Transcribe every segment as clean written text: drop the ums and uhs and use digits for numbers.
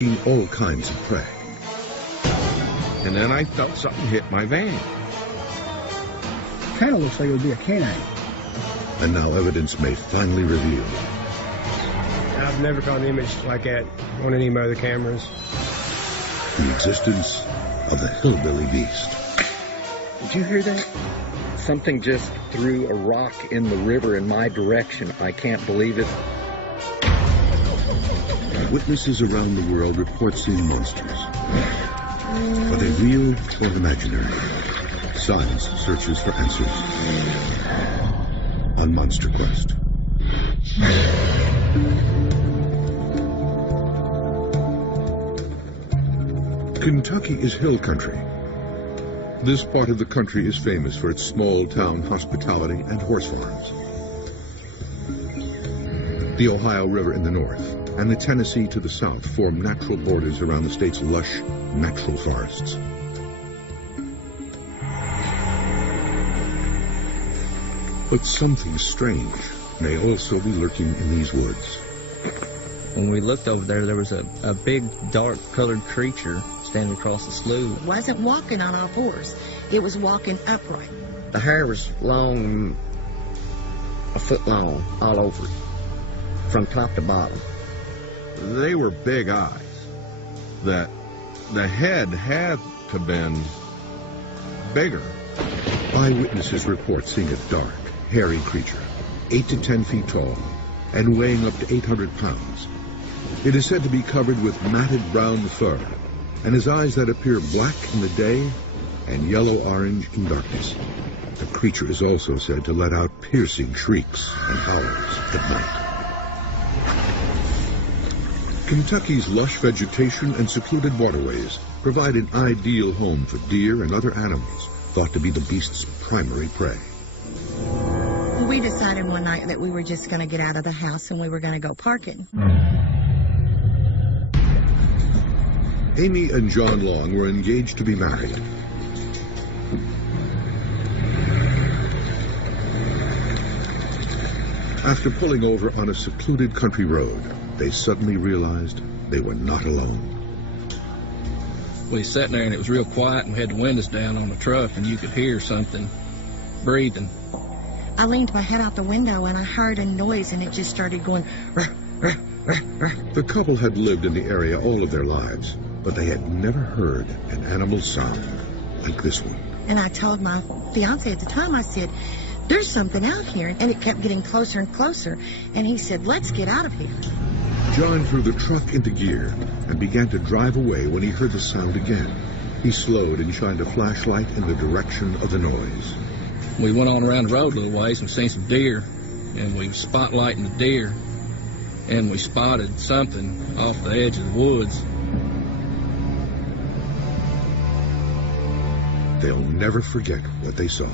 all kinds of prey. And then I felt something hit my van. Kind of looks like it would be a canine. And now evidence may finally reveal. I've never caught an image like that on any of my other cameras. The existence of the hillbilly beast. Did you hear that? Something just threw a rock in the river in my direction. I can't believe it. Witnesses around the world report seeing monsters. Are they real or imaginary? Science searches for answers on Monster Quest. Kentucky is hill country. This part of the country is famous for its small town hospitality and horse farms. The Ohio River in the north and the Tennessee to the south form natural borders around the state's lush, natural forests. But something strange may also be lurking in these woods. When we looked over there, there was a big, dark-colored creature standing across the slough. It wasn't walking on all fours. It was walking upright. The hair was long, a foot long, all over it, from top to bottom. They were big eyes. That the head had to have been bigger. Eyewitnesses report seeing a dark, hairy creature, 8 to 10 feet tall, and weighing up to 800 pounds. It is said to be covered with matted brown fur, and his eyes that appear black in the day and yellow-orange in darkness. The creature is also said to let out piercing shrieks and howls at night. Kentucky's lush vegetation and secluded waterways provide an ideal home for deer and other animals thought to be the beast's primary prey. We decided one night that we were just going to get out of the house and we were going to go parking. Amy and John Long were engaged to be married. After pulling over on a secluded country road, they suddenly realized they were not alone. We sat there and it was real quiet and we had the windows down on the truck and you could hear something breathing. I leaned my head out the window and I heard a noise and it just started going. Ruh, ruh, ruh, ruh. The couple had lived in the area all of their lives, but they had never heard an animal sound like this one. And I told my fiance at the time, I said, there's something out here. And it kept getting closer and closer. And he said, let's get out of here. John threw the truck into gear and began to drive away when he heard the sound again. He slowed and shined a flashlight in the direction of the noise. We went on around the road a little ways and seen some deer, and we were spotlighting the deer, and we spotted something off the edge of the woods. They'll never forget what they saw.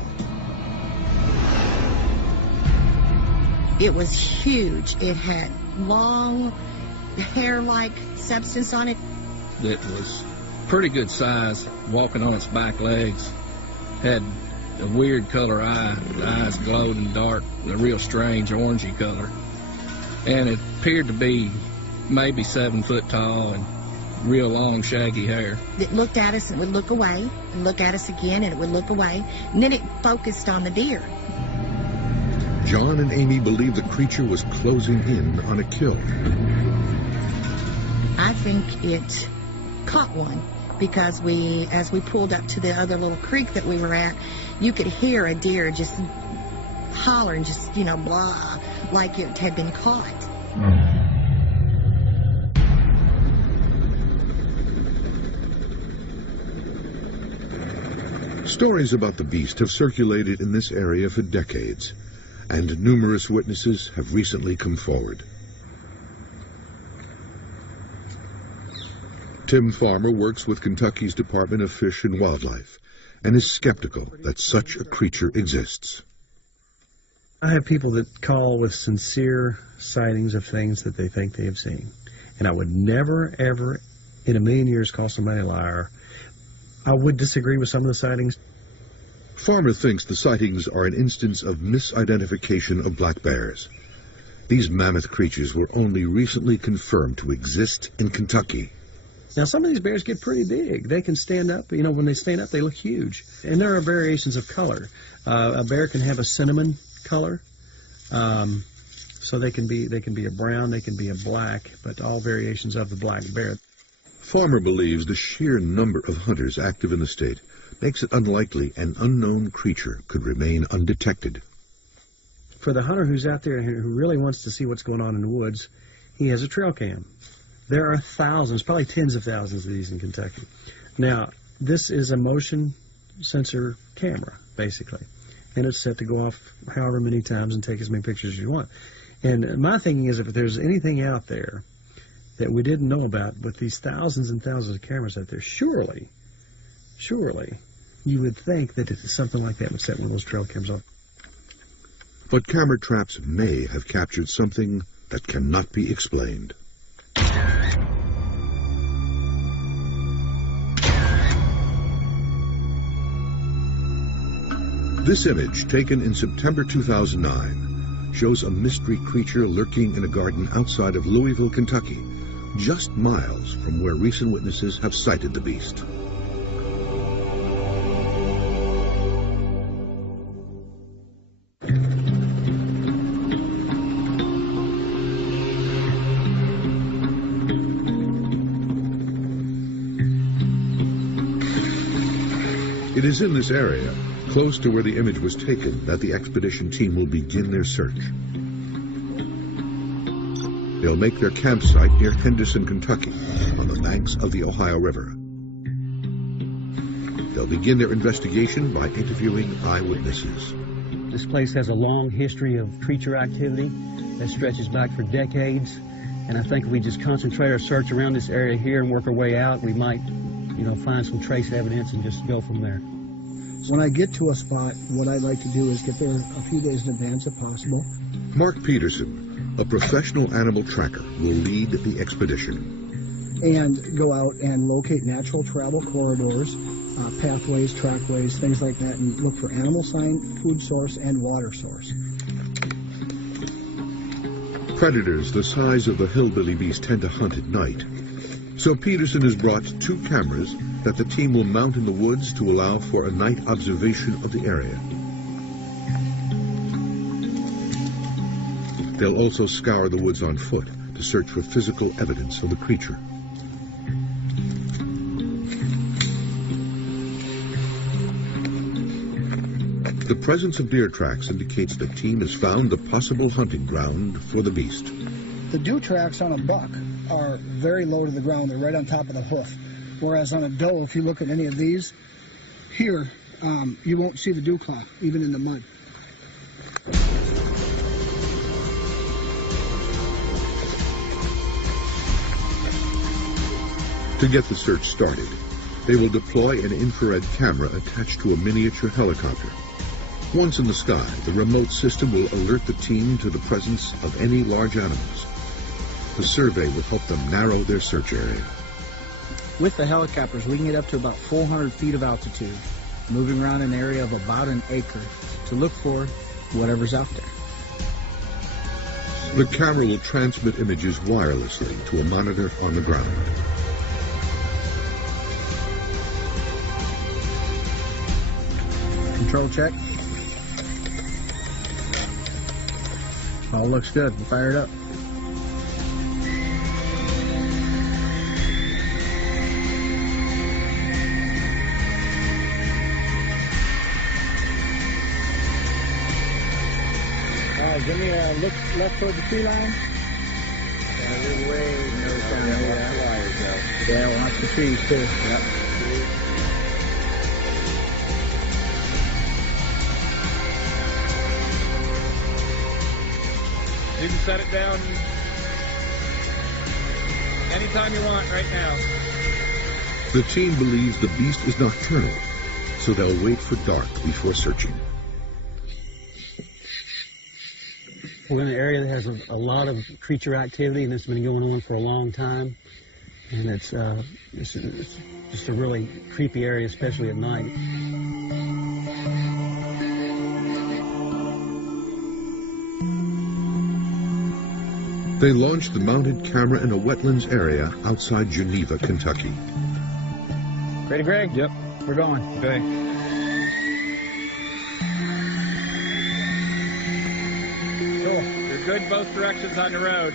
It was huge. It had long hair-like substance on it. That was pretty good size, walking on its back legs. Had a weird color eye. The eyes glowed in the dark, a real strange orangey color. And it appeared to be maybe 7 foot tall and real long, shaggy hair. It looked at us and would look away, and look at us again, and it would look away. And then it focused on the deer. John and Amy believe the creature was closing in on a kill. I think it caught one because as we pulled up to the other little creek that we were at, you could hear a deer just holler and just, blah, like it had been caught. Stories about the beast have circulated in this area for decades, and numerous witnesses have recently come forward. Tim Farmer works with Kentucky's Department of Fish and Wildlife and is skeptical that such a creature exists. I have people that call with sincere sightings of things that they think they have seen. And I would never, ever in a million years call somebody a liar. I would disagree with some of the sightings. Farmer thinks the sightings are an instance of misidentification of black bears. These mammoth creatures were only recently confirmed to exist in Kentucky. Now, some of these bears get pretty big. They can stand up. You know, when they stand up, they look huge. And there are variations of color. A bear can have a cinnamon color. So they can be a brown, they can be a black, but all variations of the black bear. Farmer believes the sheer number of hunters active in the state makes it unlikely an unknown creature could remain undetected. For the hunter who's out there who really wants to see what's going on in the woods, he has a trail cam. There are thousands, probably tens of thousands of these in Kentucky. Now, this is a motion sensor camera, basically, and it's set to go off however many times and take as many pictures as you want. And my thinking is, if there's anything out there that we didn't know about with these thousands and thousands of cameras out there, surely you would think that something like that would set one of those trail cams off. But camera traps may have captured something that cannot be explained. This image, taken in September 2009, shows a mystery creature lurking in a garden outside of Louisville, Kentucky, just miles from where recent witnesses have sighted the beast. It is in this area, close to where the image was taken, that the expedition team will begin their search. They'll make their campsite near Henderson, Kentucky, on the banks of the Ohio River. They'll begin their investigation by interviewing eyewitnesses. This place has a long history of creature activity that stretches back for decades, and I think if we just concentrate our search around this area here and work our way out, we might, find some trace evidence and just go from there. When I get to a spot, what I'd like to do is get there a few days in advance if possible. Mark Peterson, a professional animal tracker, will lead the expedition. And go out and locate natural travel corridors, pathways, trackways, things like that, and look for animal sign, food source, and water source. Predators the size of the hillbilly beast tend to hunt at night. So Peterson has brought 2 cameras that the team will mount in the woods to allow for a night observation of the area. They'll also scour the woods on foot to search for physical evidence of the creature. The presence of deer tracks indicates the team has found the possible hunting ground for the beast. The dew tracks on a buck are very low to the ground. They're right on top of the hoof. Whereas on a doe, if you look at any of these, here, you won't see the dew clot, even in the mud. To get the search started, they will deploy an infrared camera attached to a miniature helicopter. Once in the sky, the remote system will alert the team to the presence of any large animals. The survey will help them narrow their search area. With the helicopters, we can get up to about 400 feet of altitude, moving around an area of about an acre to look for whatever's out there. The camera will transmit images wirelessly to a monitor on the ground. Control check. All looks good. We'll fire it up. Give me a look left toward the tree line. We're way down there. Yeah, watch the trees too. Yep. You can set it down anytime you want right now. The team believes the beast is nocturnal, so they'll wait for dark before searching. We're in an area that has a lot of creature activity, and it's been going on for a long time. And it's just a really creepy area, especially at night. They launched the mounted camera in a wetlands area outside Geneva, Kentucky. Ready, Greg? Yep, we're going. Okay. Cool. You're good both directions on the road.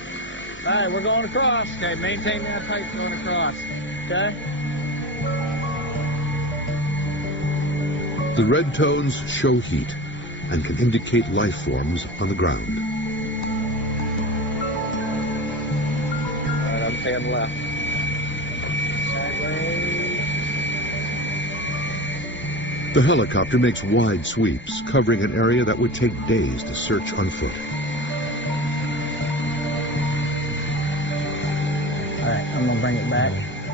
All right, we're going across. Okay, maintain that height going across. Okay? The red tones show heat and can indicate life forms on the ground. All right, I'm pan left. Sideways. The helicopter makes wide sweeps, covering an area that would take days to search on foot. All right, I'm gonna bring it back.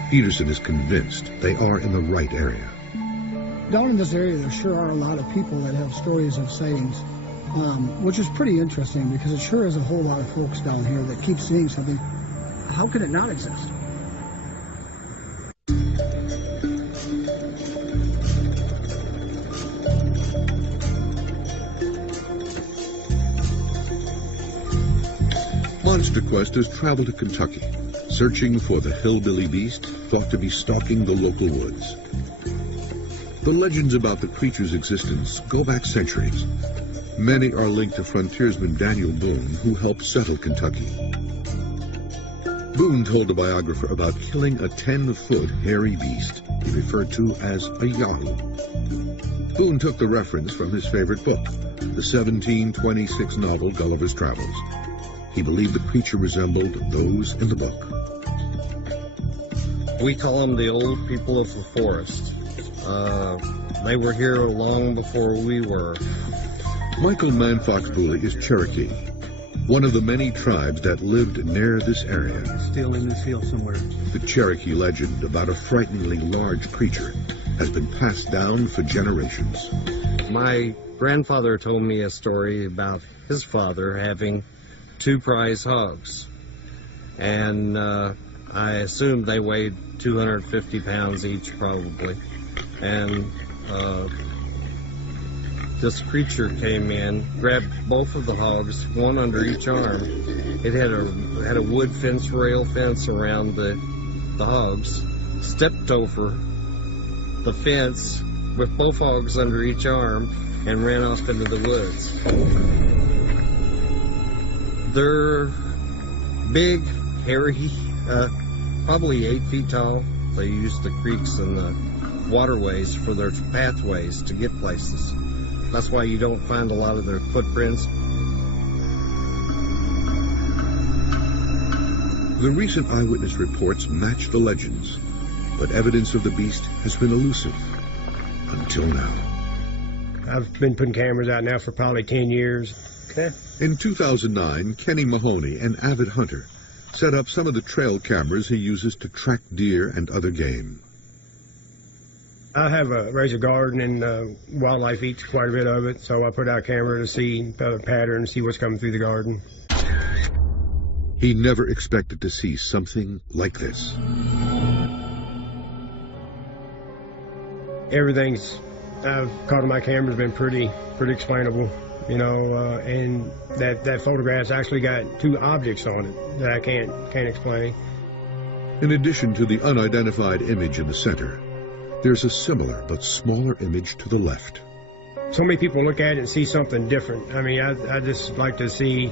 Peterson is convinced they are in the right area. Down in this area, there sure are a lot of people that have stories of sightings, which is pretty interesting because it sure is a whole lot of folks down here that keep seeing something. How could it not exist? Monster Quest has traveled to Kentucky, searching for the hillbilly beast thought to be stalking the local woods. The legends about the creature's existence go back centuries. Many are linked to frontiersman Daniel Boone, who helped settle Kentucky. Boone told a biographer about killing a 10-foot hairy beast he referred to as a yahoo. Boone took the reference from his favorite book, the 1726 novel Gulliver's Travels. He believed the creature resembled those in the book. We call them the old people of the forest. They were here long before we were. Michael Manfox-Booley is Cherokee, one of the many tribes that lived near this area. Still in this field somewhere. The Cherokee legend about a frighteningly large creature has been passed down for generations. My grandfather told me a story about his father having 2 prize hogs, and I assumed they weighed 250 pounds each probably, and this creature came in, grabbed both of the hogs, one under each arm. It had a wood fence, rail fence around the hogs, stepped over the fence with both hogs under each arm and ran off into the woods. They're big, hairy, probably 8 feet tall. They use the creeks and the waterways for their pathways to get places. That's why you don't find a lot of their footprints. The recent eyewitness reports match the legends, but evidence of the beast has been elusive until now. I've been putting cameras out now for probably 10 years. Okay. In 2009, Kenny Mahoney, an avid hunter, set up some of the trail cameras he uses to track deer and other game. I have a razor garden, and wildlife eats quite a bit of it, so I put out a camera to see the pattern, see what's coming through the garden. He never expected to see something like this. Everything's I've caught on my camera has been pretty explainable, you know, and that photograph's actually got 2 objects on it that I can't explain. In addition to the unidentified image in the center, there's a similar but smaller image to the left. So many people look at it and see something different. I mean, I just like to see,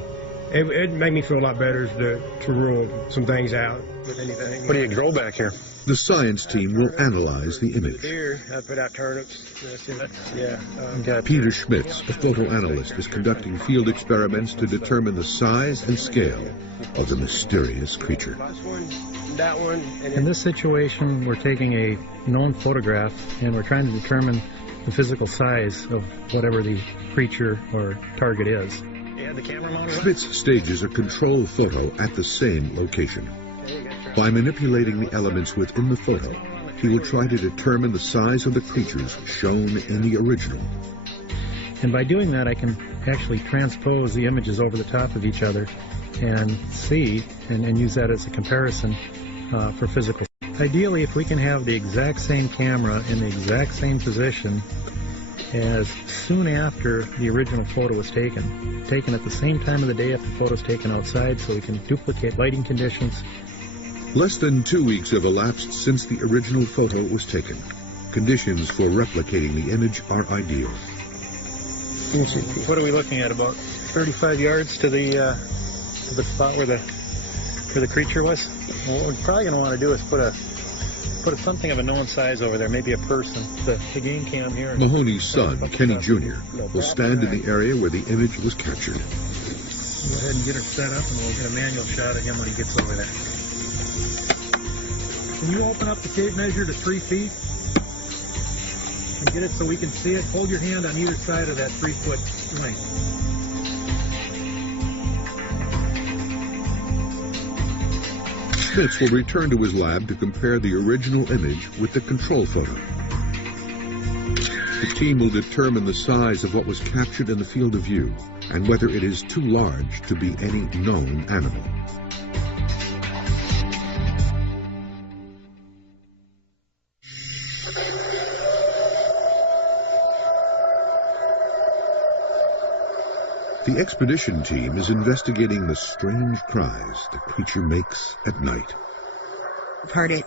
it made me feel a lot better to rule some things out with anything. What do you grow back here? The science team will analyze the image. Deer, I put out turnips. That's it. Yeah. Peter Schmitz, a photo analyst, is conducting field experiments to determine the size and scale of the mysterious creature. That one. In this situation, we're taking a known photograph and we're trying to determine the physical size of whatever the creature or target is. Yeah, the camera model. Schmitz stages a control photo at the same location. By manipulating the elements within the photo, he will try to determine the size of the creatures shown in the original. And by doing that, I can actually transpose the images over the top of each other and see and use that as a comparison for physical. Ideally, if we can have the exact same camera in the exact same position as soon after the original photo was taken at the same time of the day if the photo is taken outside, so we can duplicate lighting conditions. Less than 2 weeks have elapsed since the original photo was taken. Conditions for replicating the image are ideal. What are we looking at? About 35 yards to the spot where the creature was. Well, what we're probably going to want to do is put something of a known size over there, maybe a person. The game cam here. Mahoney's son, Kenny Jr., will stand in the area where the image was captured. Go ahead and get her set up, and we'll get a manual shot of him when he gets over there. Can you open up the tape measure to 3 feet? And get it so we can see it? Hold your hand on either side of that 3-foot length. Schmitz will return to his lab to compare the original image with the control photo. The team will determine the size of what was captured in the field of view and whether it is too large to be any known animal. The expedition team is investigating the strange cries the creature makes at night. I've heard it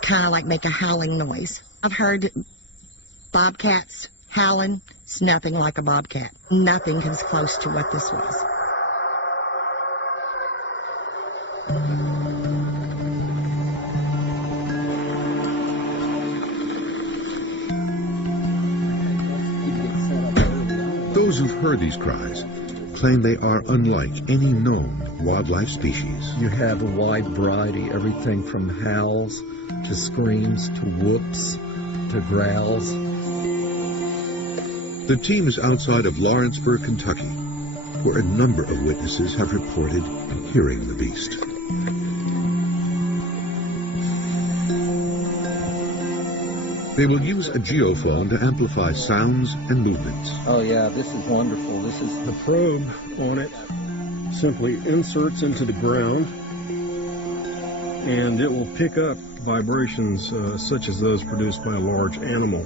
kind of like make a howling noise. I've heard bobcats howling. It's nothing like a bobcat. Nothing comes close to what this was. Those who've heard these cries claim they are unlike any known wildlife species. You have a wide variety, everything from howls to screams to whoops to growls. The team is outside of Lawrenceburg, Kentucky, where a number of witnesses have reported hearing the beast. They will use a geophone to amplify sounds and movements. Oh yeah, this is wonderful. This is the probe on it simply inserts into the ground, and it will pick up vibrations such as those produced by a large animal.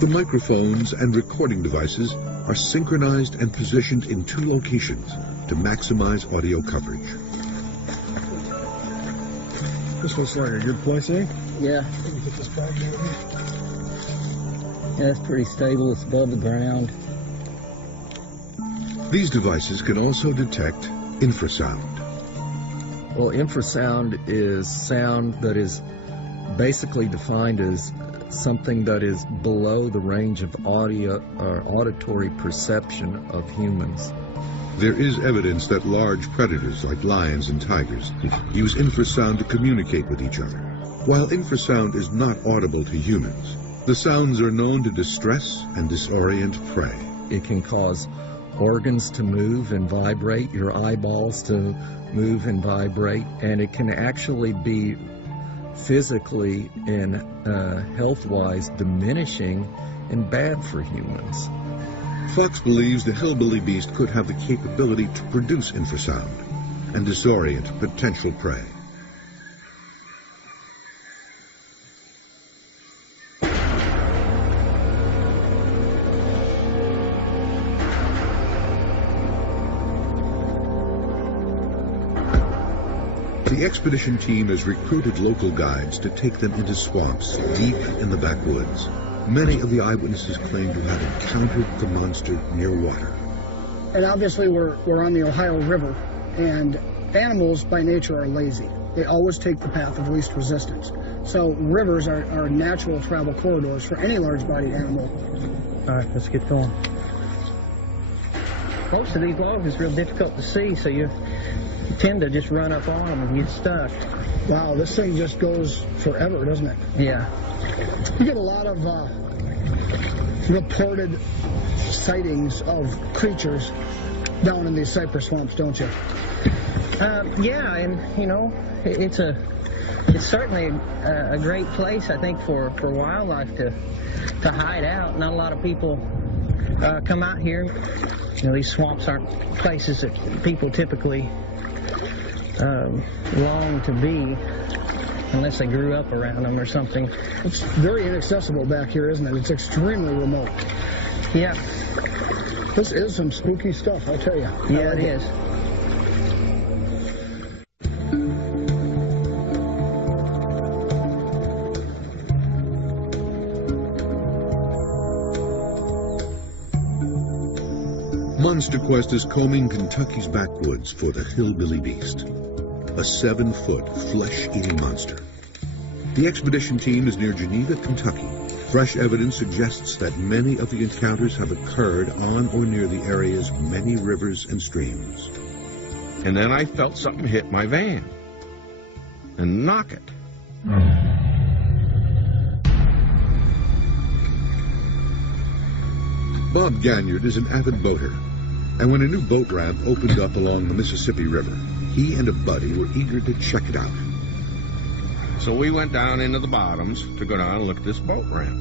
The microphones and recording devices are synchronized and positioned in 2 locations to maximize audio coverage. This looks like a good place, eh? Yeah. Yeah, it's pretty stable. It's above the ground. These devices can also detect infrasound. Well, infrasound is sound that is basically defined as something that is below the range of audio or auditory perception of humans. There is evidence that large predators like lions and tigers use infrasound to communicate with each other. While infrasound is not audible to humans, the sounds are known to distress and disorient prey. It can cause organs to move and vibrate, your eyeballs to move and vibrate, and it can actually be physically and health-wise diminishing and bad for humans. Fox believes the hillbilly beast could have the capability to produce infrasound and disorient potential prey. The expedition team has recruited local guides to take them into swamps deep in the backwoods. Many of the eyewitnesses claim to have encountered the monster near water. And obviously we're on the Ohio River, and animals by nature are lazy. They always take the path of least resistance. So rivers are natural travel corridors for any large-bodied animal. All right, let's get going. Most of these logs is real difficult to see, so you tend to just run up on them and get stuck. Wow, this thing just goes forever, doesn't it? Yeah. You get a lot of reported sightings of creatures down in these cypress swamps, don't you? Yeah, and you know, it's certainly a great place, I think, for wildlife to hide out. Not a lot of people come out here. You know, these swamps aren't places that people typically long to be. unless they grew up around them or something. It's very inaccessible back here, isn't it? It's extremely remote. Yeah. This is some spooky stuff, I'll tell you. Yeah, it is. Monster Quest is combing Kentucky's backwoods for the hillbilly beast, a 7-foot flesh-eating monster. The expedition team is near Geneva, Kentucky. Fresh evidence suggests that many of the encounters have occurred on or near the area's many rivers and streams. And then I felt something hit my van and knock it. Bob Ganyard is an avid boater, and when a new boat ramp opened up along the Mississippi River, he and a buddy were eager to check it out. So we went down into the bottoms to go down and look at this boat ramp.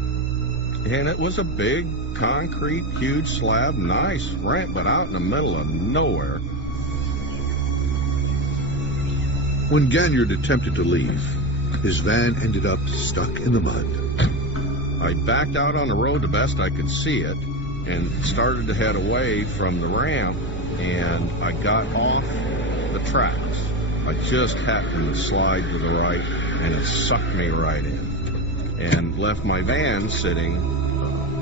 And it was a big, concrete, huge slab, nice ramp, but out in the middle of nowhere. When Ganyard attempted to leave, his van ended up stuck in the mud. I backed out on the road the best I could see it and started to head away from the ramp, and I got off the tracks. I just happened to slide to the right, and it sucked me right in and left my van sitting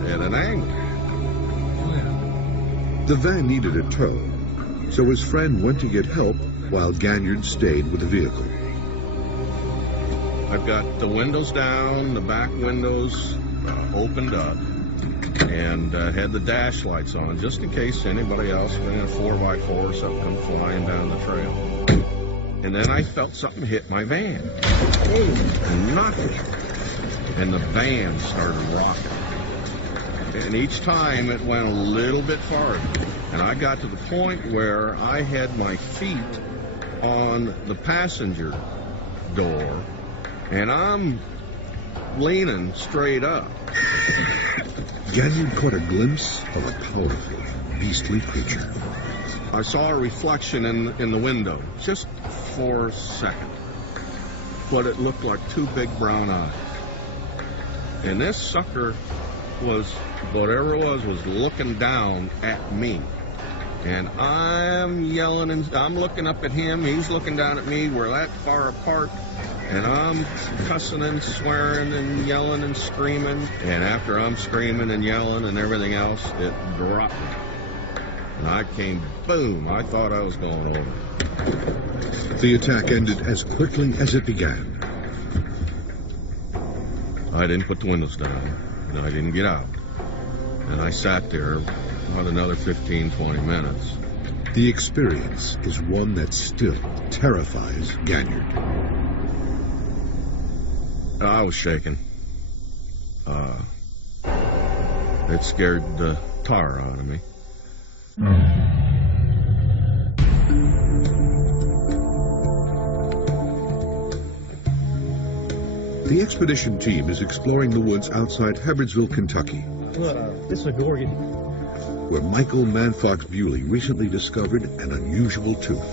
at an angle. The van needed a tow, so his friend went to get help while Ganyard stayed with the vehicle. I've got the windows down, the back windows opened up, and had the dash lights on just in case anybody else in a 4x4 or something come flying down the trail. And then I felt something hit my van and knocked it, and the van started rocking. And each time it went a little bit farther, and I got to the point where I had my feet on the passenger door, and I'm leaning straight up. Ganyard caught a glimpse of a powerful, beastly creature. I saw a reflection in the window, just for a second. What it looked like, 2 big brown eyes. And this sucker was, whatever it was looking down at me. And I'm yelling, and I'm looking up at him, he's looking down at me, we're that far apart. And I'm cussing and swearing and yelling and screaming. And after I'm screaming and yelling and everything else, it dropped me. And I came, boom, I thought I was going over. The attack ended as quickly as it began. I didn't put the windows down, and I didn't get out. And I sat there about another 15, 20 minutes. The experience is one that still terrifies Ganyard. I was shaking. It scared the tar out of me. The expedition team is exploring the woods outside Hebbardsville, Kentucky, This is a gorgon. where Michael Manfox Bewley recently discovered an unusual tooth.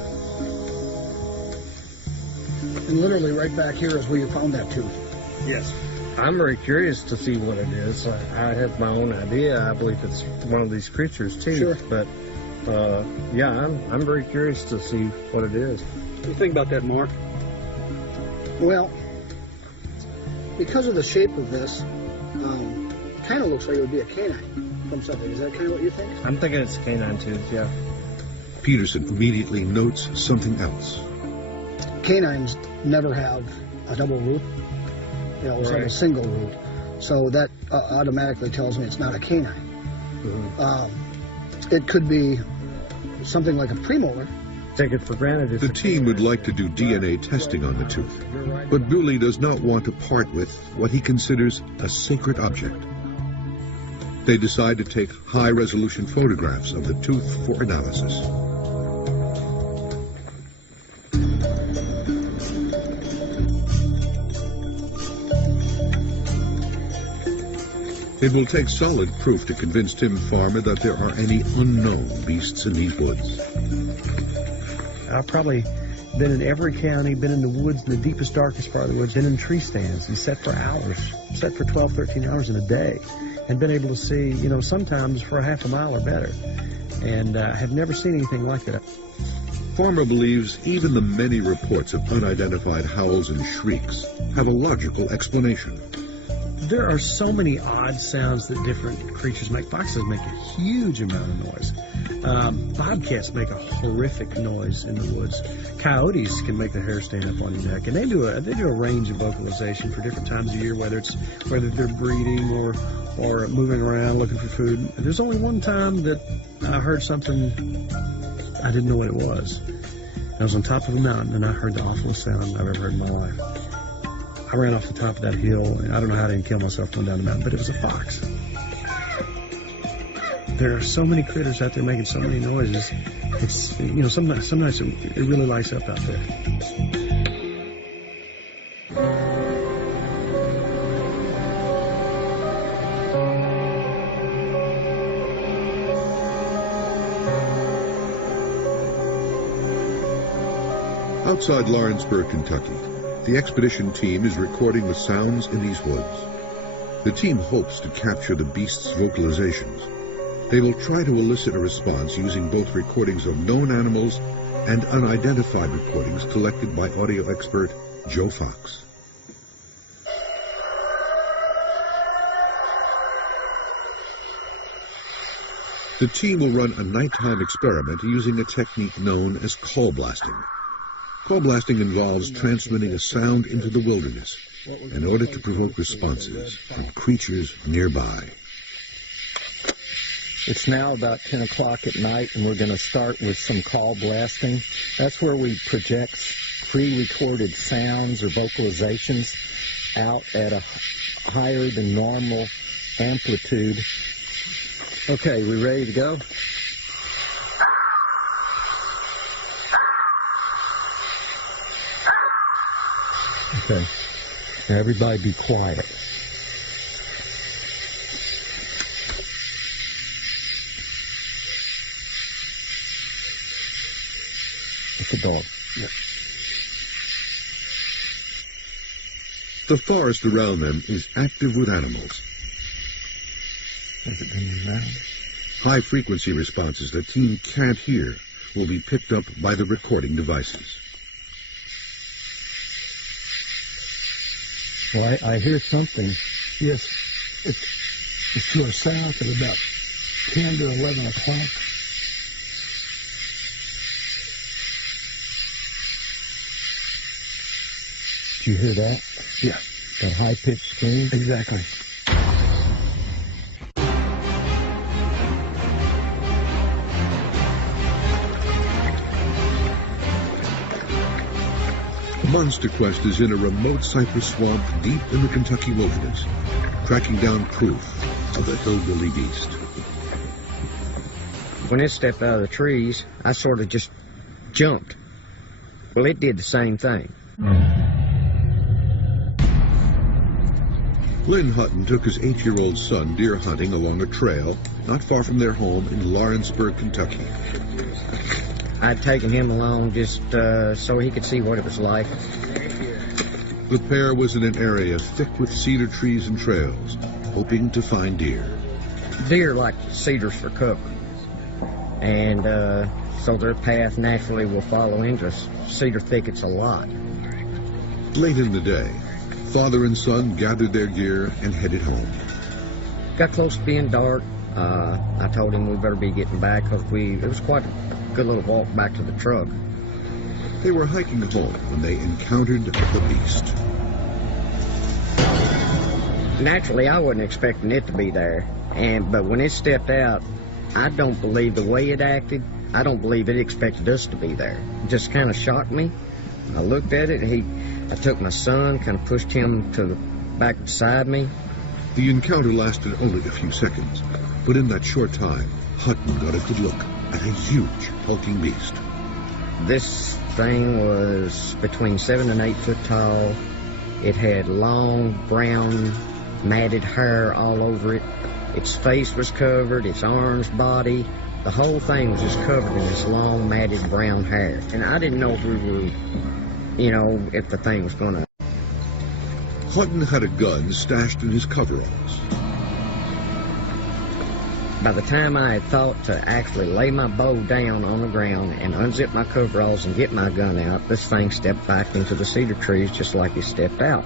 And literally right back here is where you found that tooth. Yes. I'm very curious to see what it is. I have my own idea. I believe it's one of these creatures too. Sure. But yeah, I'm very curious to see what it is. What do you think about that, Mark? Well, because of the shape of this, kind of looks like it would be a canine from something. Is that kind of what you think? I'm thinking it's canine tooth, yeah. Peterson immediately notes something else. Canines never have a double root. You know, it's like a single root. So that automatically tells me it's not a canine. It could be something like a premolar. Take it for granted. The team would like to do DNA testing on the tooth, but Bewley does not want to part with what he considers a sacred object. They decide to take high-resolution photographs of the tooth for analysis. It will take solid proof to convince Tim Farmer that there are any unknown beasts in these woods. I'll probably been in every county, been in the woods, in the deepest, darkest part of the woods, been in tree stands and sat for hours, sat for 12, 13 hours in a day, and been able to see, you know, sometimes for a half a mile or better. And I have never seen anything like that. Farmer believes even the many reports of unidentified howls and shrieks have a logical explanation. There are so many odd sounds that different creatures make. Foxes make a huge amount of noise. Bobcats make a horrific noise in the woods. Coyotes can make the hair stand up on your neck, and they do a range of vocalization for different times of year, whether they're breeding or moving around looking for food. There's only one time that I heard something I didn't know what it was. I was on top of a mountain and I heard the awfulest sound I've ever heard in my life. I ran off the top of that hill, and I don't know how I didn't kill myself going down the mountain, but it was a fox. There are so many critters out there making so many noises. It's, you know, some nights it really lights up out there. Outside Lawrenceburg, Kentucky, the expedition team is recording the sounds in these woods. The team hopes to capture the beast's vocalizations. They will try to elicit a response using both recordings of known animals and unidentified recordings collected by audio expert Joe Fox. The team will run a nighttime experiment using a technique known as call blasting. Call blasting involves transmitting a sound into the wilderness in order to provoke responses from creatures nearby. It's now about 10 o'clock at night, and we're going to start with some call blasting. That's where we project pre-recorded sounds or vocalizations out at a higher than normal amplitude. Okay, we ready to go? Okay. Now everybody be quiet. It's a dog. Yeah. The forest around them is active with animals. Has it been around? High-frequency responses the team can't hear will be picked up by the recording devices. Well, I hear something. Yes, it's to our south at about 10 to 11 o'clock. Did you hear that? Yeah. That high-pitched scream? Exactly. The Monster Quest is in a remote cypress swamp deep in the Kentucky wilderness, tracking down proof of the hillbilly beast. When it stepped out of the trees, I sort of just jumped. Well, it did the same thing. Lynn Hutton took his 8-year-old son deer hunting along a trail not far from their home in Lawrenceburg, Kentucky. I'd taken him along just so he could see what it was like. The pair was in an area thick with cedar trees and trails, hoping to find deer. Deer like cedars for cover, and so their path naturally will follow into cedar thickets a lot. Late in the day, father and son gathered their gear and headed home. Got close to being dark. I told him we better be getting back because it was quite a good little walk back to the truck. They were hiking home when they encountered the beast. Naturally, I wasn't expecting it to be there, but when it stepped out, I don't believe the way it acted. I don't believe it expected us to be there. It just kind of shocked me. I looked at it. I took my son, kind of pushed him to the back beside me. The encounter lasted only a few seconds, but in that short time, Hutton got a good look at a huge, hulking beast. This thing was between 7 and 8 foot tall. It had long, brown, matted hair all over it. Its face was covered, its arms, body, The whole thing was just covered in this long, matted brown hair. And I didn't know if we were, you know, if the thing was going to... Hutton had a gun stashed in his coveralls. By the time I had thought to actually lay my bow down on the ground and unzip my coveralls and get my gun out, this thing stepped back into the cedar trees just like he stepped out.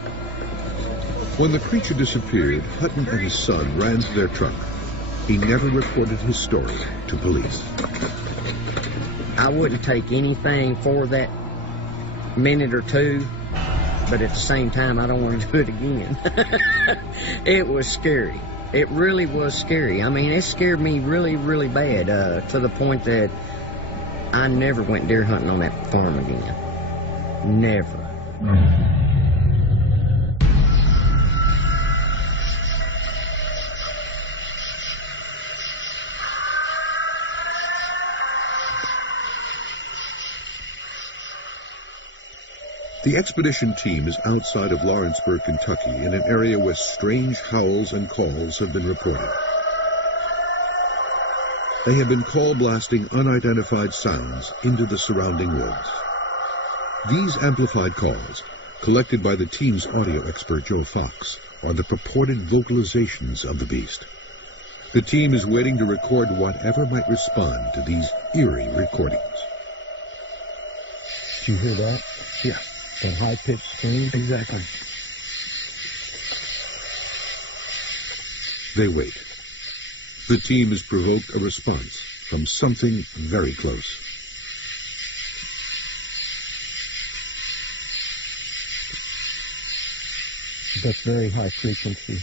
When the creature disappeared, Hutton and his son ran to their truck. He never reported his story to police. I wouldn't take anything for that minute or two, but at the same time, I don't want to do it again. It was scary. It really was scary. I mean, it scared me really, really bad, to the point that I never went deer hunting on that farm again. Never. The expedition team is outside of Lawrenceburg, Kentucky, in an area where strange howls and calls have been reported. They have been call blasting unidentified sounds into the surrounding woods. These amplified calls, collected by the team's audio expert Joe Fox, are the purported vocalizations of the beast. The team is waiting to record whatever might respond to these eerie recordings. Did you hear that? Yeah. That high-pitched scream? Exactly. They wait. The team has provoked a response from something very close. That's very high frequency.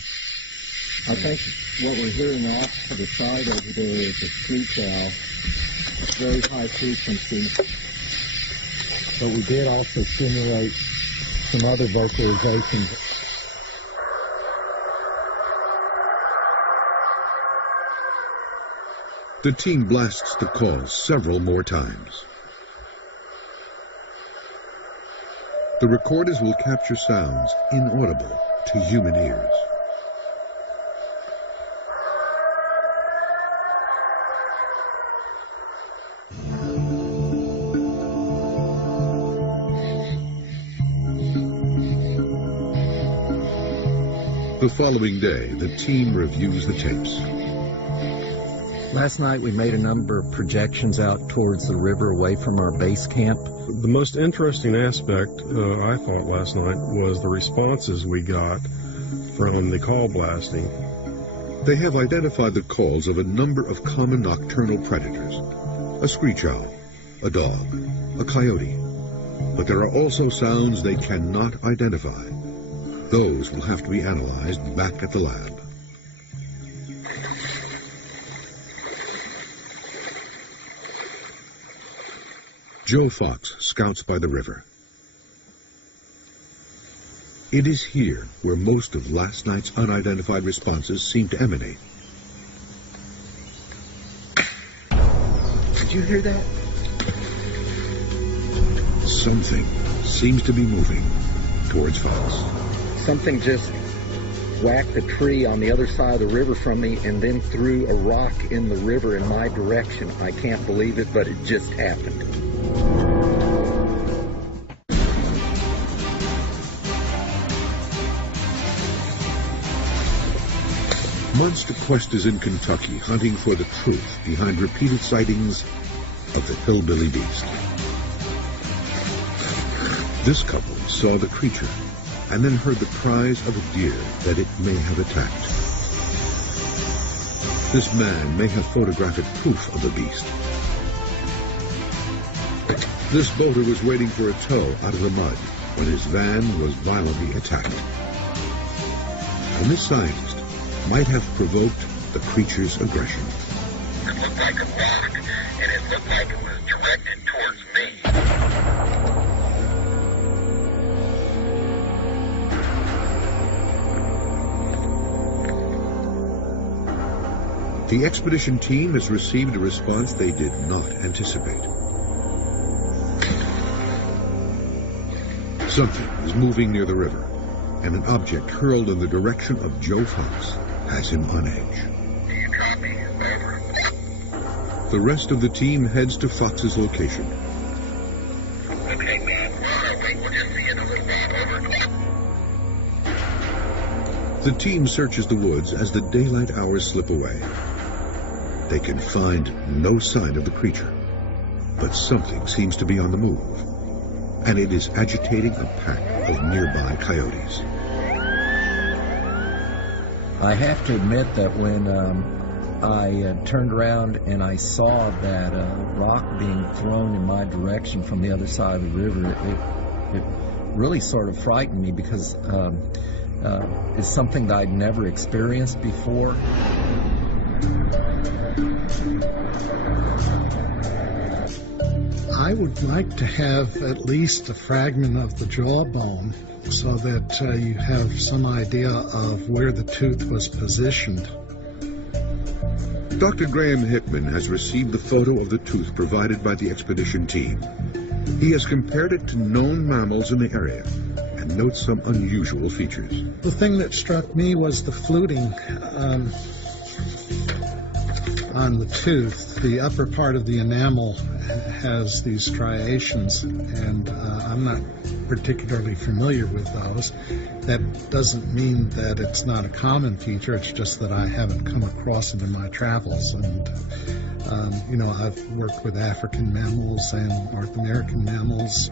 I think what we're hearing off to the side over there is a screech owl. It's very high frequency. But we did also simulate some other vocalizations. The team blasts the call several more times. The recorders will capture sounds inaudible to human ears. The following day, the team reviews the tapes. Last night we made a number of projections out towards the river away from our base camp. The most interesting aspect, I thought last night, was the responses we got from the call blasting. They have identified the calls of a number of common nocturnal predators. A screech owl, a dog, a coyote. But there are also sounds they cannot identify. Those will have to be analyzed back at the lab. Joe Fox scouts by the river. It is here where most of last night's unidentified responses seem to emanate. Did you hear that? Something seems to be moving towards Fox. Something just whacked a tree on the other side of the river from me and then threw a rock in the river in my direction. I can't believe it, but it just happened. Monster Quest is in Kentucky, hunting for the truth behind repeated sightings of the hillbilly beast. This couple saw the creature and then heard the cries of a deer that it may have attacked. This man may have photographic proof of the beast. This boater was waiting for a tow out of the mud when his van was violently attacked. And this scientist might have provoked the creature's aggression. It looked like a rock, and it looked like it was directed towards me. The expedition team has received a response they did not anticipate. Something is moving near the river, and an object hurled in the direction of Joe Fox has him on edge. Do you copy? Over. The rest of the team heads to Fox's location. Okay, man, we're on our way. We'll just see you in a little while. Over. The team searches the woods as the daylight hours slip away. They can find no sign of the creature, but something seems to be on the move, and it is agitating a pack of nearby coyotes. I have to admit that when I turned around and I saw that rock being thrown in my direction from the other side of the river, it really sort of frightened me because it's something that I'd never experienced before. I would like to have at least a fragment of the jawbone so that you have some idea of where the tooth was positioned. Dr. Graham Hickman has received the photo of the tooth provided by the expedition team. He has compared it to known mammals in the area and notes some unusual features. The thing that struck me was the fluting on the tooth. The upper part of the enamel has these striations, and I'm not particularly familiar with those. That doesn't mean that it's not a common feature, it's just that I haven't come across it in my travels. And I've worked with African mammals and North American mammals.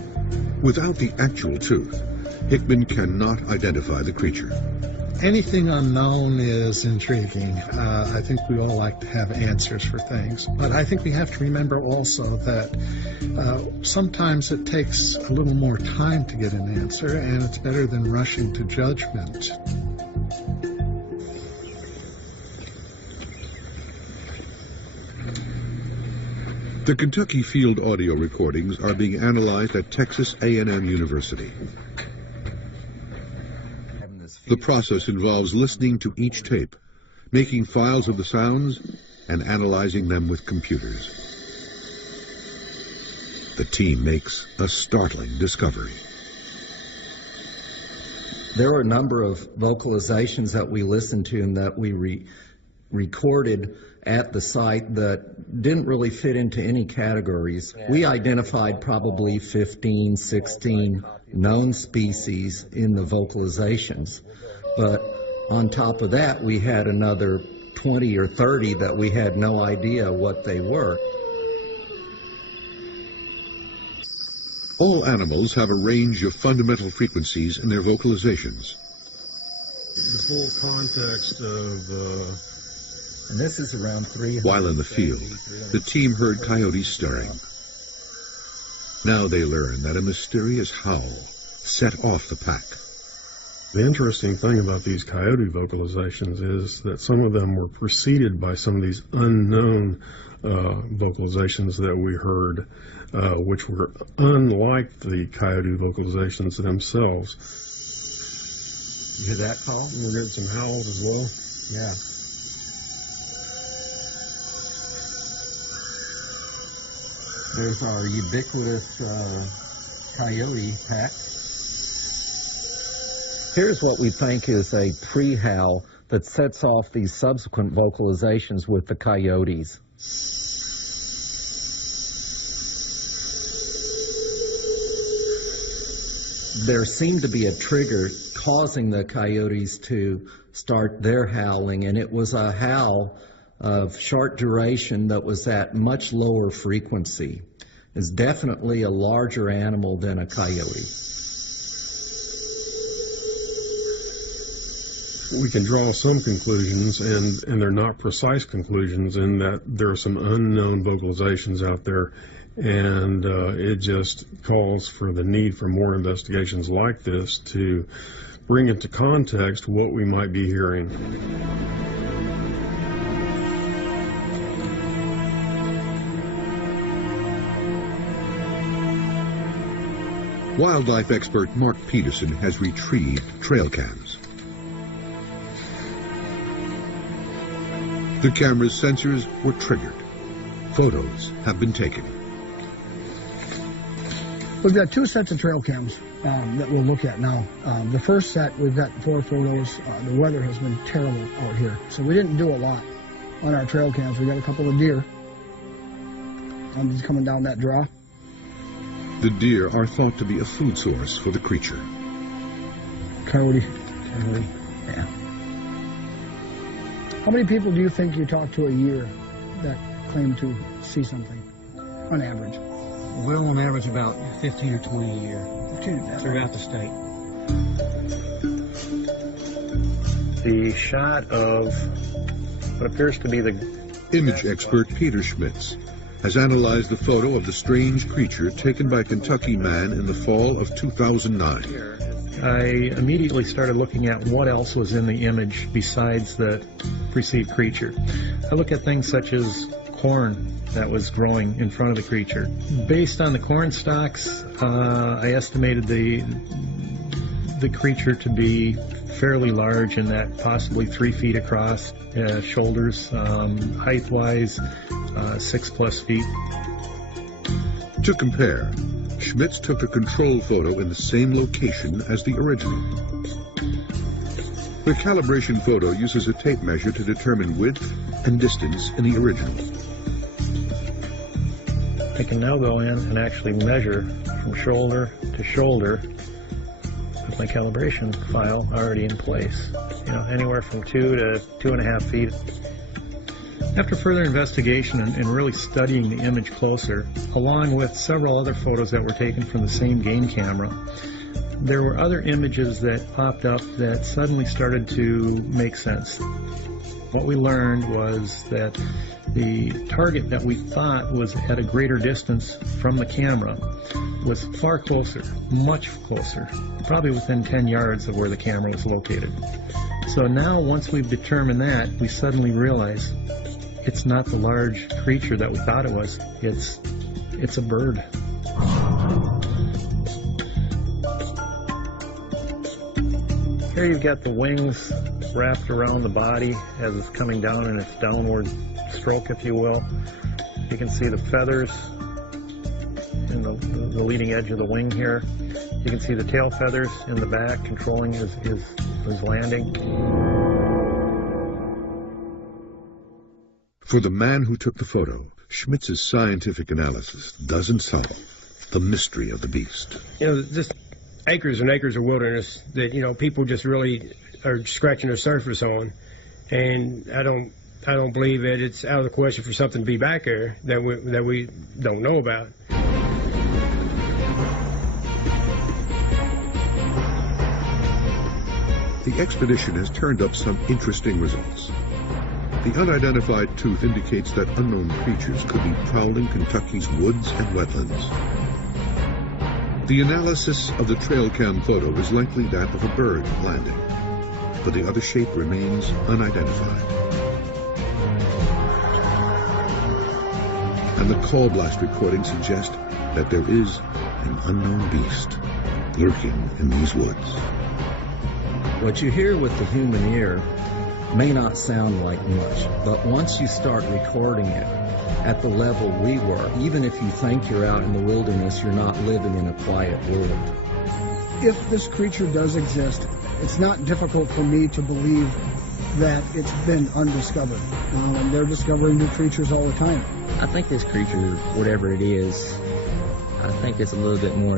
Without the actual tooth, Hickman cannot identify the creature. Anything unknown is intriguing. I think we all like to have answers for things. But I think we have to remember also that sometimes it takes a little more time to get an answer, and it's better than rushing to judgment. The Kentucky field audio recordings are being analyzed at Texas A&M University. The process involves listening to each tape, making files of the sounds, and analyzing them with computers. The team makes a startling discovery. There were a number of vocalizations that we listened to and that we recorded at the site that didn't really fit into any categories. We identified probably 15, 16 known species in the vocalizations. But on top of that, we had another 20 or 30 that we had no idea what they were. All animals have a range of fundamental frequencies in their vocalizations. The whole context of and this is around 300. While in the field, the team heard coyotes stirring. Now they learn that a mysterious howl set off the pack. The interesting thing about these coyote vocalizations is that some of them were preceded by some of these unknown vocalizations that we heard, which were unlike the coyote vocalizations themselves. You hear that call? We're getting some howls as well. Yeah. There's our ubiquitous coyote pack. Here's what we think is a pre-howl that sets off these subsequent vocalizations with the coyotes. There seemed to be a trigger causing the coyotes to start their howling, and it was a howl of short duration that was at much lower frequency. It's definitely a larger animal than a coyote. We can draw some conclusions, and they're not precise conclusions, in that there are some unknown vocalizations out there, and it just calls for the need for more investigations like this to bring into context what we might be hearing. Wildlife expert Mark Peterson has retrieved trail cams. The camera's sensors were triggered. Photos have been taken. We've got two sets of trail cams that we'll look at now. The first set, we've got 4 photos. The weather has been terrible out here, so we didn't do a lot on our trail cams. We got a couple of deer, He's coming down that draw. The deer are thought to be a food source for the creature. Coyote. Yeah. How many people do you think you talk to a year that claim to see something, on average? Well, on average, about 15 or 20 a year 15 throughout the state. The shot of what appears to be the Image expert Peter Schmitz has analyzed the photo of the strange creature taken by a Kentucky man in the fall of 2009. I immediately started looking at what else was in the image besides the perceived creature. I look at things such as corn that was growing in front of the creature. Based on the corn stalks, I estimated the creature to be fairly large, in that possibly 3 feet across, shoulders, height-wise, 6+ feet. To compare, Schmitz took a control photo in the same location as the original. The calibration photo uses a tape measure to determine width and distance in the original. I can now go in and actually measure from shoulder to shoulder with my calibration file already in place. Anywhere from 2 to 2.5 feet. After further investigation and really studying the image closer, along with several other photos that were taken from the same game camera, there were other images that popped up that suddenly started to make sense. What we learned was that the target that we thought was at a greater distance from the camera was far closer, much closer, probably within 10 yards of where the camera was located. So now, once we've determined that, we suddenly realize it's not the large creature that we thought it was. It's a bird. Here you've got the wings wrapped around the body as it's coming down in its downward stroke, if you will. You can see the feathers in the leading edge of the wing here. You can see the tail feathers in the back controlling his landing. For the man who took the photo, Schmitz's scientific analysis doesn't solve the mystery of the beast. Just acres and acres of wilderness that, people just really are scratching the surface on. And I don't believe that it's out of the question for something to be back there that we don't know about. The expedition has turned up some interesting results. The unidentified tooth indicates that unknown creatures could be prowling Kentucky's woods and wetlands. The analysis of the trail cam photo is likely that of a bird landing, but the other shape remains unidentified. And the call blast recordings suggest that there is an unknown beast lurking in these woods. What you hear with the human ear may not sound like much, but once you start recording it at the level we were, even if you think you're out in the wilderness, you're not living in a quiet world. If this creature does exist, it's not difficult for me to believe that it's been undiscovered. They're discovering new creatures all the time. I think this creature, whatever it is, I think it's a little bit more